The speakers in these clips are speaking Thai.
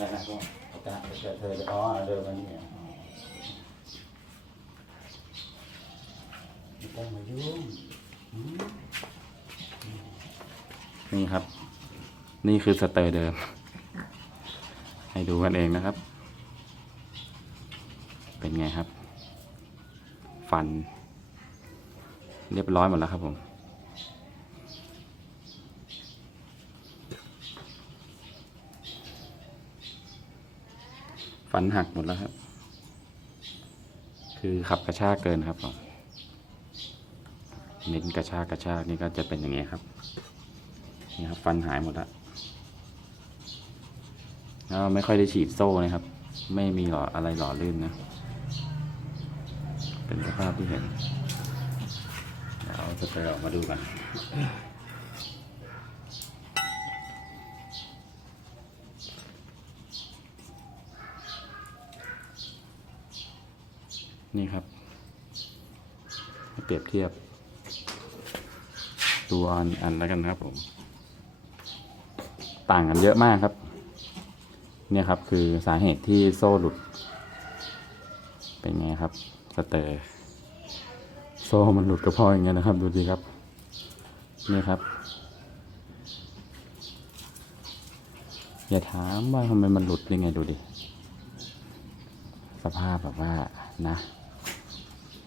อะไรนะก็อาจารย์เธอเธออ๋อเดินมานี่อ๋อไม่ต้องมายุ่งนี่ครับ นี่คือสเตอร์เดิม ให้ดูกันเองนะครับ เป็นไงครับ ฟัน เรียบร้อยหมดแล้วครับผม ฟันหักหมดแล้วครับ คือขับกระชากเกินครับผมเน้นกระชากกระชากนี่ก็จะเป็นอย่างนี้ครับ นี่ครับ ฟันหายหมดแล้วแล้วไม่ค่อยได้ฉีดโซ่นะครับ ไม่มีหล่ออะไรหล่อลื่นนะ เป็นสภาพที่เห็น เดี๋ยวเอาสเตอร์ออกมาดูกัน นี่ครับเปรียบเทียบ ตัวอันอันแล้วกันครับผม ต่างกันเยอะมากครับ เนี่ยครับคือสาเหตุที่โซ่หลุด เป็นไงครับสเตอร์โซ่มันหลุดก็เพาะอย่างเงี้ยนะครับ ดูดีครับ นี่ครับ อย่าถามว่าทำไมมันหลุดยังไงดูดิ สภาพแบบว่านะ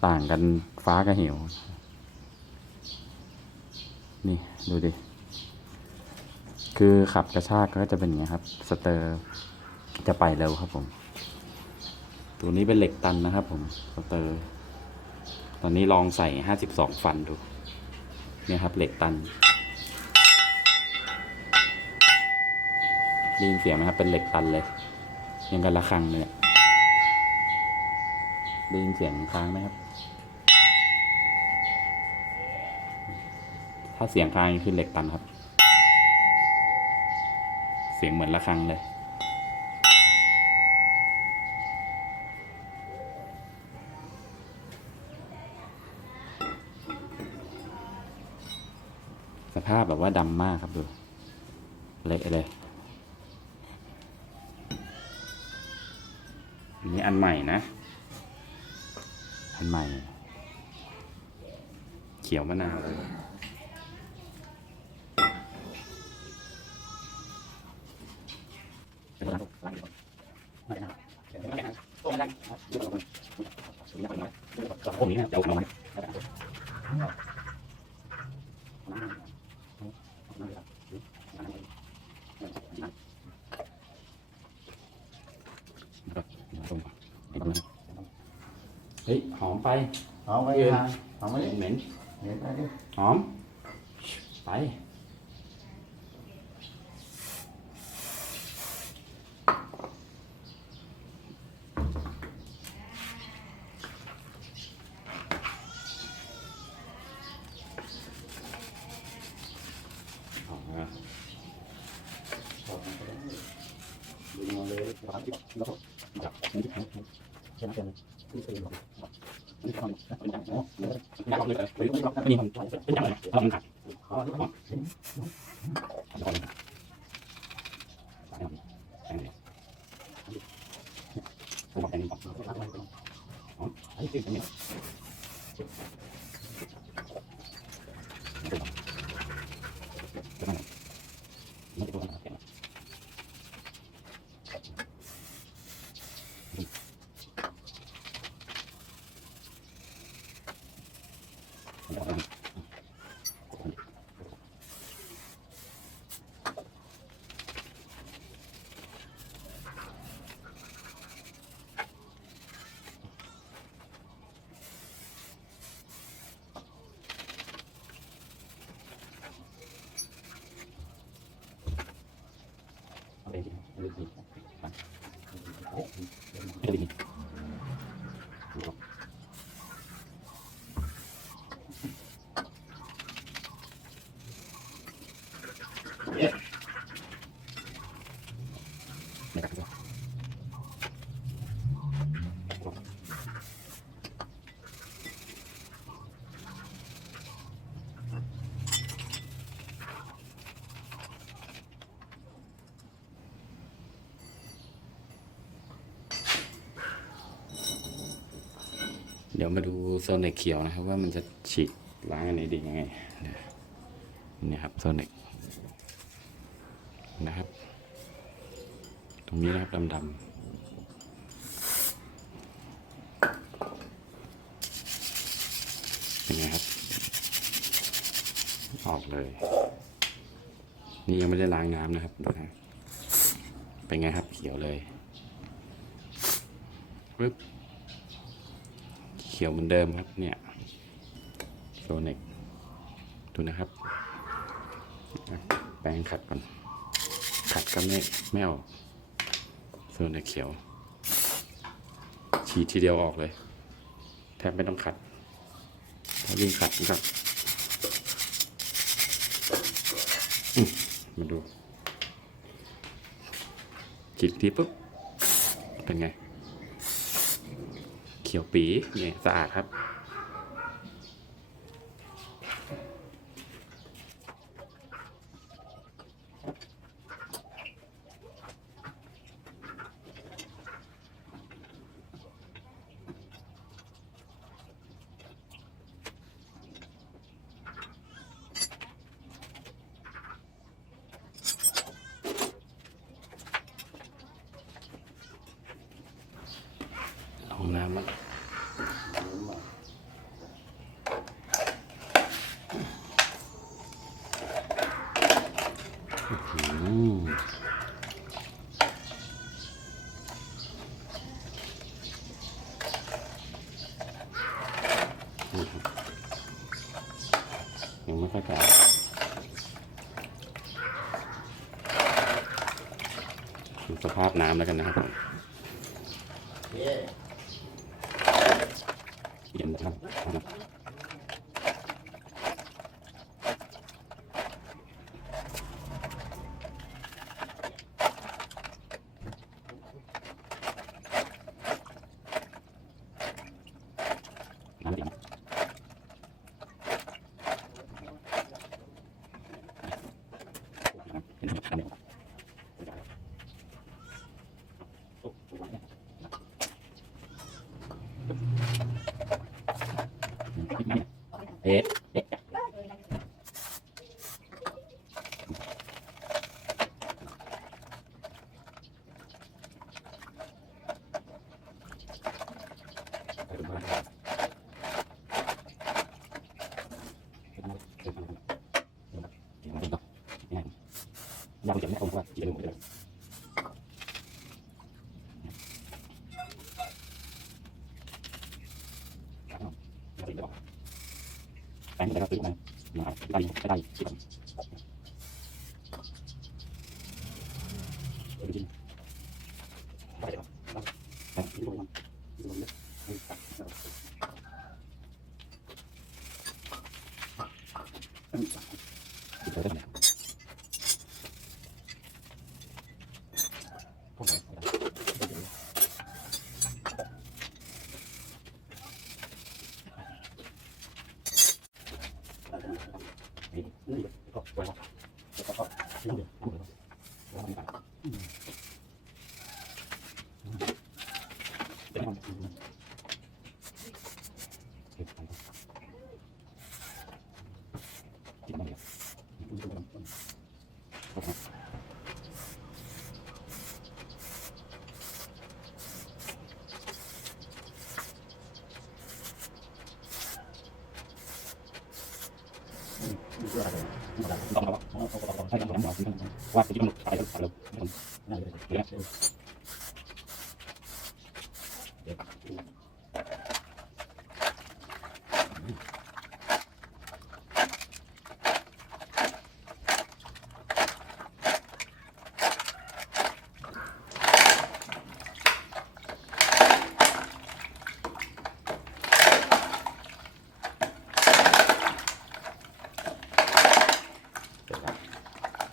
ต่างกันฟ้ากับเหว นี่ดูดิ คือขับกระชากก็จะเป็นอย่างนี้ครับ สเตอร์จะไปเร็วครับผม ตัวนี้เป็นเหล็กตันนะครับผม สเตอร์ ตอนนี้ลองใส่ห้าสิบสองฟันดู เนี่ยครับเหล็กตันได้ยินเสียงไหมครับ เป็นเหล็กตันเลย ยังกันระฆังเลยได้ยินเสียงค้างไหมครับาเสียงค้างคือเหล็กตันครับ เสียงเหมือนระฆังเลย สภาพแบบว่าดำมากครับดูเละเลยอันนี้อันใหม่นะ อันใหม่ เขียวมะนาวเลย พวกนี้จะเอาออกมา เฮ้ยหอมไปเอาไว้ทางเอาไว้เหม็นเห็นไหมดิหอม ไป เอาละ ถอดมันก็ได้ดึงมาเลยสามสิบแล้วก็จับนี่แข็งใช่ไหมเต็มนี่คือหรอนี่ทำเป็นอย่างอ๋อ อยากลองเลยแต่ไม่รู้ไม่มีมันเป็นอย่างไรเรามันขาด ขอที่หอม เรามันขาดแข็งดีผมบอกแข็งดีอ๋อไอ้ที่ตรงนี้จะมาไม่ได้ตัวขนาดนี้ เเดี๋ยวมาดูโซนเน็กเขียวนะครับ ว่ามันจะฉีดล้างอันนี้ดียังไงเนี่ยครับโซนเน็กนะครับ ตรงนี้นะครับดำๆเป็นไงครับ ออกเลย นี่ยังไม่ได้ล้างน้ำนะครับดูนะเป็นไงครับเขียวเลยปึ๊บ เขียวเหมือนเดิมครับเนี่ยโซเน็กดูนะครับ แปรงขัดก่อน ขัดก็ไม่ไม่ออกโซเน็กเขียว ฉีดทีเดียวออกเลย แทบไม่ต้องขัด ถ้ายิ่งขัดนก็อืมมาดูฉีดทีปุ๊บ เป็นไง ขียวปีเนี่ยสะอาดครับ ห้องน้ำมัน อืมนี่ครับยังไม่ค่อยแตกดูสภาพน้ำแล้วกันนะครับผมเย็นนะครับนะครับน้ำเย็นเป็นน้ำเย็นเอ๊ะเอ๊ะ ยังจะไม่คงว่าจะดูเลยแป้งแล้วก็ซื้อมามาได้ได้ได้ที่ผมได้ครับได้ที่ผมที่ผมเนี่ยติดไปได้ไหมพวกไหน นี่นี่ก็ไว้แล้วก็นี่เดี๋ยวพูดเลยแล้วมันไปเดี๋ยวมันกินมันเดี๋ยว ต้องมาว่าให้ทำผมว่าที่มันตายแล้วตายแล้วนั่นเลยเดี๋ยวเดี๋ยว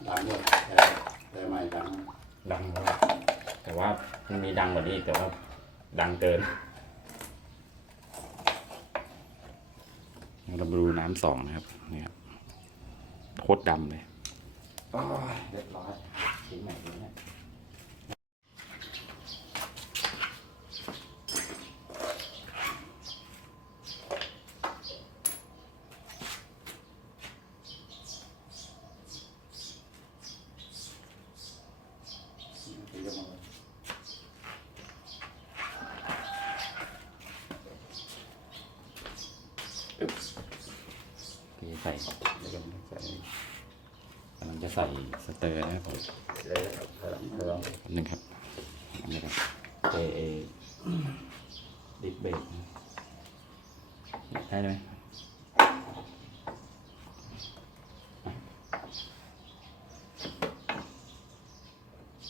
ดังด้วยแต่แต่ไม่ดัง ดังแล้วแต่ว่ามันมีดังกว่านี้อีกแต่ว่า ดังเกินเรามาดูน้ำสองนะครับนี่ครับโคตรดำเลยเรียบร้อยทิ้งไหนเนี่ย ใส่สเตอร์นะครับผมเลยถอยหลังถอยหลังอันหนึ่งครับอันนี้ครับ A A ดิสเบรกได้ไหม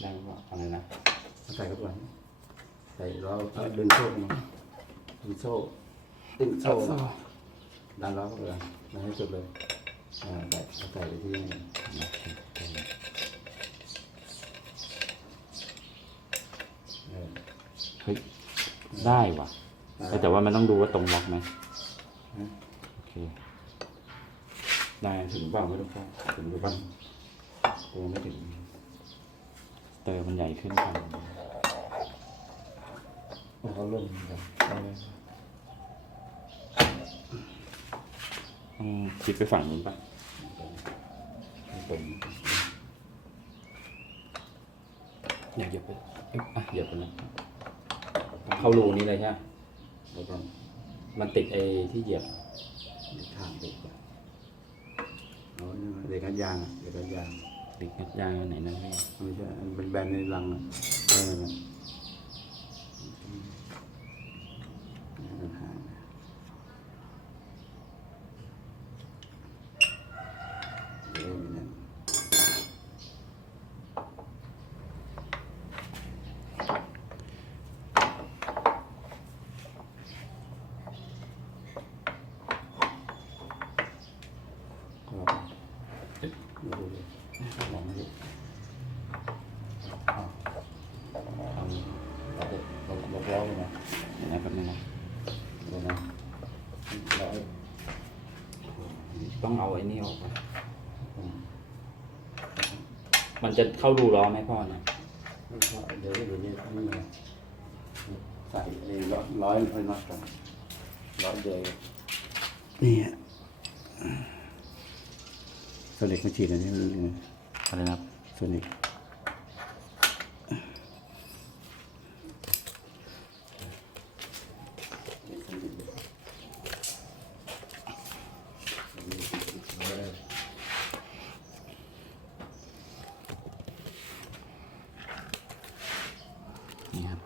ได้ไหมว่าอะไรนะใส่เข้าไปใส่ล้อดึงโซ่มาดึงโซ่ดึงโซ่ดันล้อเข้าไปดันให้สุดเลย อ่าใส่ใส่ไปที่เออเฮ้ยได้ว่ะเอ้ยแต่ว่ามันต้องดูว่าตรงล็อกไหมฮะโอเคได้ถึงเปล่าไม่รู้ป่าถึงหรือเปล่าตัวไม่ถึงเตอร์มันใหญ่ขึ้นกันเขาเริ่มกันต้องคิดไปฝั่งนู้นป่ะ ผมอย่าเหยียบไปเอ้ยอะเหยียบไปเลยต้องเข้ารูนี้เลยใช่ไหมแล้วก็มันติดไอ้ที่เหยียบทางเด็กไปเอาเนี่ยเด็กกัดยางอะเด็กกัดยางติดงัดยางอันไหนนั่นไม่ ไม่ใช่มันเป็นแบรนด์ในรังอะเออนั่นแหละปัญหาเดี๋ยวมีนั่น ก็เอ๊ะไม่รู้เลยลองดูเอาเอาเอาเด็กลงลงล้อเลยนะ เดี๋ยวนะแป๊บนึงนะ เดี๋ยวนะร้อย ต้องเอาไอ้นี่ออกไปอืมมันจะเข้ารูล้อไหมพ่อเนี่ยเดี๋ยวเดี๋ยวนี้นี่ไงใส่ไอ้ร้อยร้อยร้อยน็อตก่อนร้อยเดียวนี่ฮะโซนิกมาฉีดอันนี้มันยังไงอะไรนะครับโซนิกเนี่ครั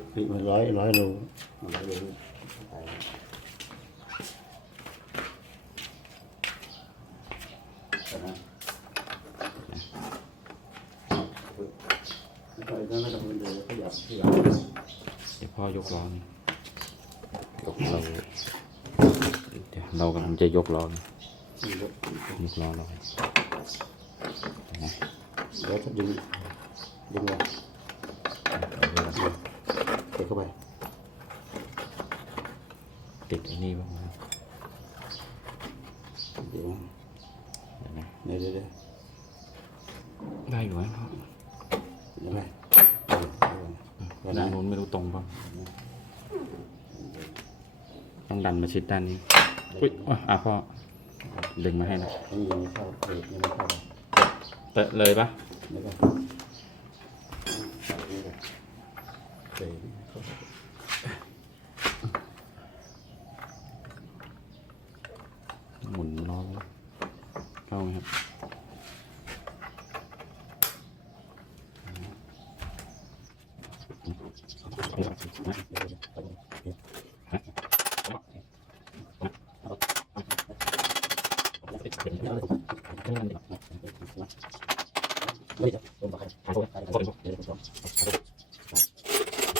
บ ปิดมาร้อยร้อยโลร้อยโลไปนะไปแล้วไม่ต้องไปดูขยับขยับเดี๋ยวพ่อยกล้อนี่ยกเราเดี๋ยวเรากำลังจะยกล้อนี่ยกล้อเราแล้วจะดึงดึงเลย เตะเข้าไป ติดไอ้นี่บ้างนะเดี๋ยวเดี๋ยวนะเดี๋ยวเดี๋ยวเดี๋ยวได้อยู่ไหมพ่อเดี๋ยวไปเวลานู้นไม่รู้ตรงป่ะต้องดันมาชิดด้านนี้อุ้ยอะอะพ่อดึงมาให้นะอันนี้ยังไม่เข้าเบรกยังไม่เข้าเตะเลยปะเดี๋ยวก่อ หมุนเบรกเข้าไหมุนล้อเข้าไหมครับ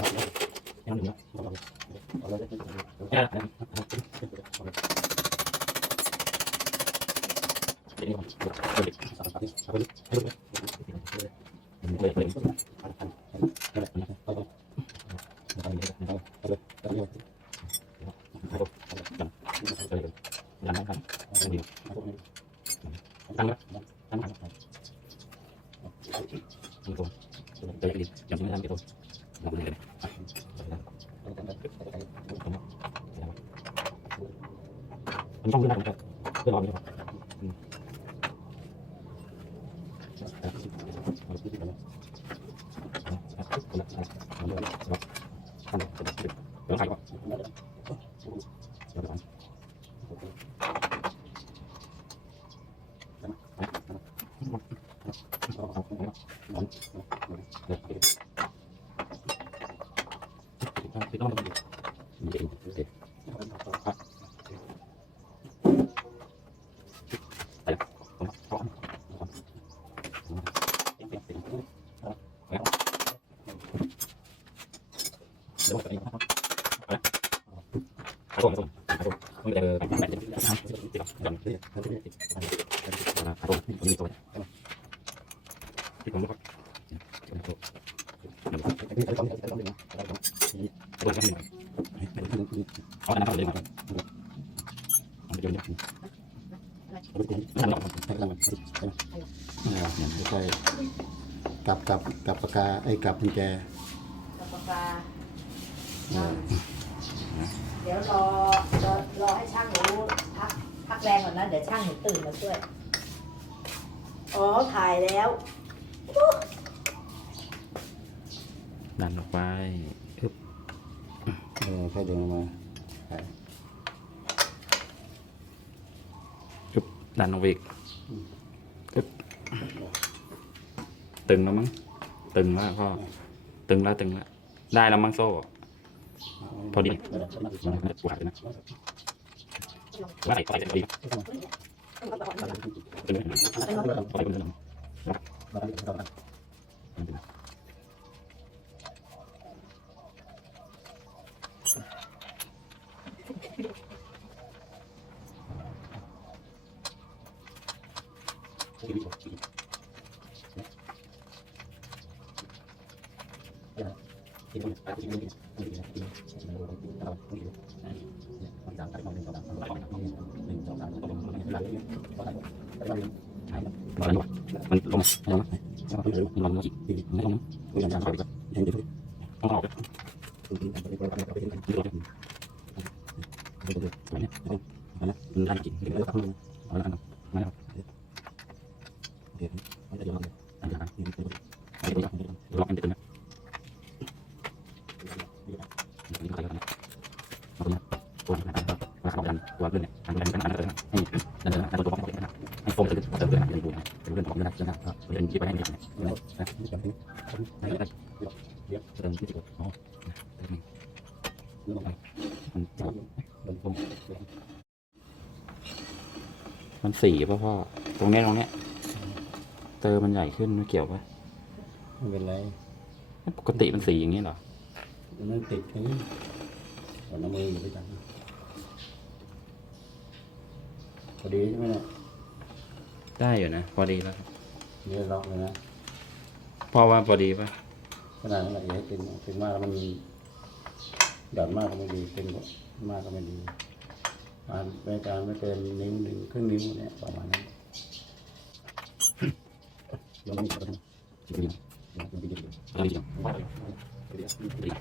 เมันต้องขึ้นได้ผมจะ เพื่อรอนี่ครับเดี๋ยวถ่ายก่อนเอาอันนั้นเข้าเลยครับเอาไปโยนเนี่ย ไม่ใช่ กับกับกับปากกาไอ้กับกุญแจ กับปากกานั่นเดี๋ยวรอรอรอให้ช่างหนู พักพักแรงก่อนนะเดี๋ยวช่างหนูตื่นมาช่วย อ๋อถ่ายแล้ว ดันออกไปอึ๊บเออแค่ดึงออกมาใช่อึ๊บดันออกไปอีกอึ๊บตึงแล้วมั้งตึงแล้วก็ตึงแล้วตึงแล้วได้แล้วมั้งโซ่ พอดีปวดเลยนะ ว่าใส่ใส่พอดีตึงเลยพอดีตึงเลยมันลง มันลงมันลงมันลงอีกมันลงมันลงต้องออกมันได้จริงเอาละกันมาแล้วล็อกกันติดนะนี่ใครกันนะเอาเนี่ยตัวนี้นะครับราคาดันตัวเรื่องเนี่ยอันนี้อันนั้นเลยนะให้ดันเลยนะตัวตัวของผมนะให้โฟมตื่นตื่นเลยนะเป็นบูนะเป็นเรื่องของเรื่องนะครับเรื่องที่ไปให้เนี่ยนะให้ได้เดี๋ยวเรื่องที่จะอ๋อมันจับมัน สีป่ะพ่อ ตรงนี้ตรงเนี้ย เตอมันใหญ่ขึ้นไม่เกี่ยวป่ะไม่เป็นไรปกติมันสีอย่างนี้เหรอ มันติดแค่นี้ก่อนน้ำมืออยู่ด้วยกันพอดีใช่ไหมเนี่ยได้อยู่นะ พอดีแล้วครับนี่ล็อกเลยนะพ่อว่าพอดีป่ะขนาดนั้นแหละอย่าให้เป็นเป็นมากแล้วมันหย่อนมากก็ไม่ดีเป็นมากก็ไม่ดี อ่านรายการไม่เกินนิ้วหนึ่งครึ่งนิ้วเนี่ยประมาณนั้นลงไม่มีประเด็นสีเหลืองยังไม่มีประเด็นสีเหลือง